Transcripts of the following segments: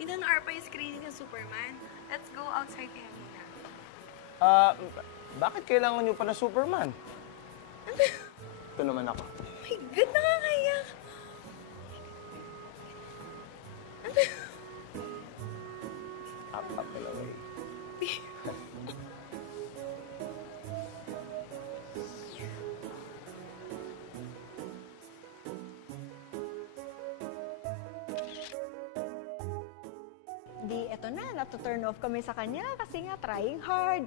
In an hour pa yung screening ng Superman. Let's go outside kaya muna. Bakit kailangan nyo pa na Superman? Ito naman ako. Oh my God, nakakaya. Up and away. Di, eto na, nato-turn off kami sa kanya kasi nga trying hard.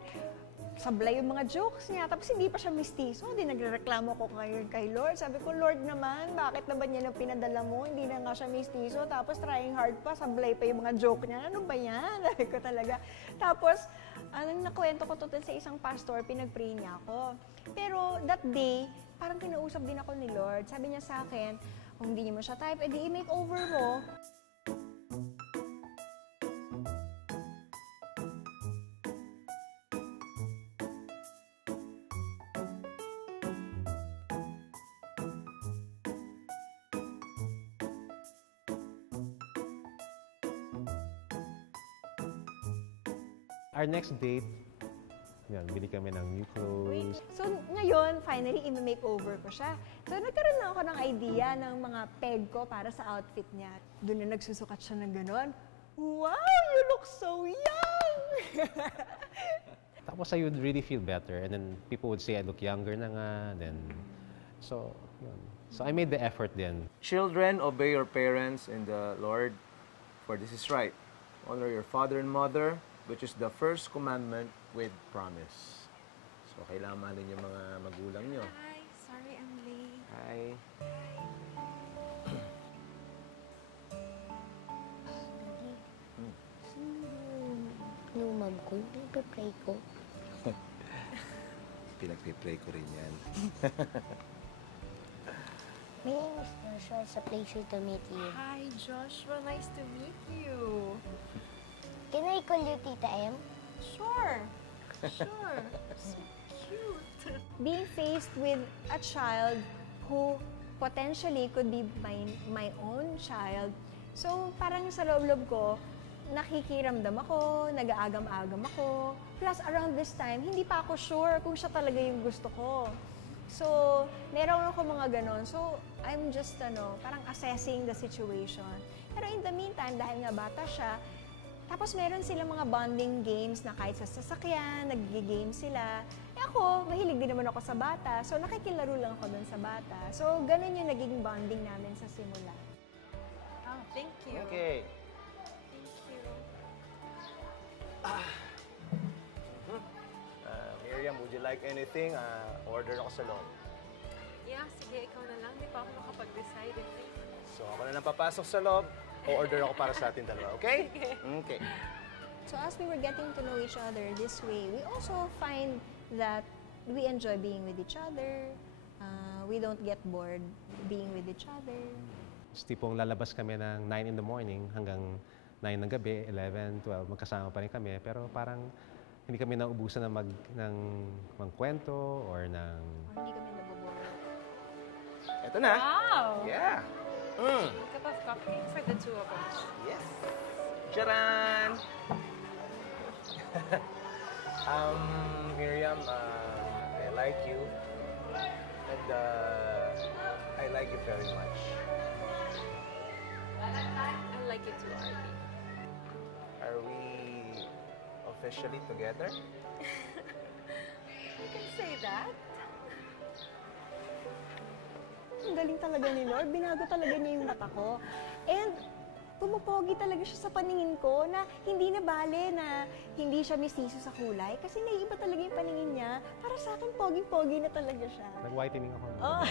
Sablay yung mga jokes niya, tapos hindi pa siya mistiso. Di nagrereklamo ko ngayon kay Lord. Sabi ko, Lord naman, bakit naman yan ang pinadala mo? Hindi na nga siya mistiso, tapos trying hard pa, sablay pa yung mga joke niya. Ano ba yan? Sabi ko talaga. Tapos, anong nakwento ko to sa isang pastor, pinag-pray niya ako. Pero that day, parang kinausap din ako ni Lord. Sabi niya sa akin, kung hindi niya mo siya type, edi i-makeover mo. Our next date, yan, bili kami ng new clothes. So ngayon, finally, i-makeover ko siya. So nagkaroon na ako ng idea ng mga peg ko para sa outfit niya. Doon na nagsusukat siya ng gano'n. Wow, you look so young! Tapos I would really feel better and then people would say I look younger na nga. Then, so, yun. So I made the effort then. Children, obey your parents in the Lord, for this is right. Honor your father and mother, which is the first commandment with promise. So, kailangan mahalin yung mga magulang nyo. Hi, sorry I'm late. Hi. Yung mom ko, yung nagpe-pray ko. Pinagpipray ko rin yan. My name is Joshua. It's a pleasure to meet you. Hi, Joshua. Nice to meet you. Can I call you Tita M? Sure. Sure. So cute. Being faced with a child who potentially could be my own child, so parang sa loob-loob ko, nakikiramdam ako, nag-aagam-agam ako. Plus, around this time, hindi pa ako sure kung siya talaga yung gusto ko. So, meron ako mga ganon. So, I'm just, parang assessing the situation. Pero in the meantime, dahil nga bata siya, tapos meron silang mga bonding games na kahit sa sasakyan, nag-game sila. Eh ako, mahilig din naman ako sa bata. So, nakikilaro lang ako dun sa bata. So, ganun yung naging bonding namin sa simula. Oh, thank you. Okay. Thank you. Miriam, would you like anything? Order ako sa loob. Yeah, sige, ikaw na lang. Di pa ako makapag-decide. So, ako na lang papasok sa loob. O-order ako para sa atin dalawa, okay? Okay. So as we were getting to know each other this way, we also find that we enjoy being with each other. We don't get bored being with each other. Tipong lalabas kami ng 9 in the morning hanggang 9 ng gabi, 11, 12, magkasama pa rin kami. Pero parang hindi kami naubusan ng magkwento or ng... Or hindi kami nabobore. Ito na. Wow! Yeah. A cup of coffee for the two of us. Yes. Charan! Miriam, I like you. And I like you very much. I like it too, Arby. Are we officially together? You can say that. Ang galing talaga ni Lord. Binago talaga niya yung mata ko. And pumupogi talaga siya sa paningin ko na hindi na bale na hindi siya mistiso sa kulay. Kasi naiiba talaga yung paningin niya. Para sa akin, pogi-pogi na talaga siya. Nag-whitening ako. Oh.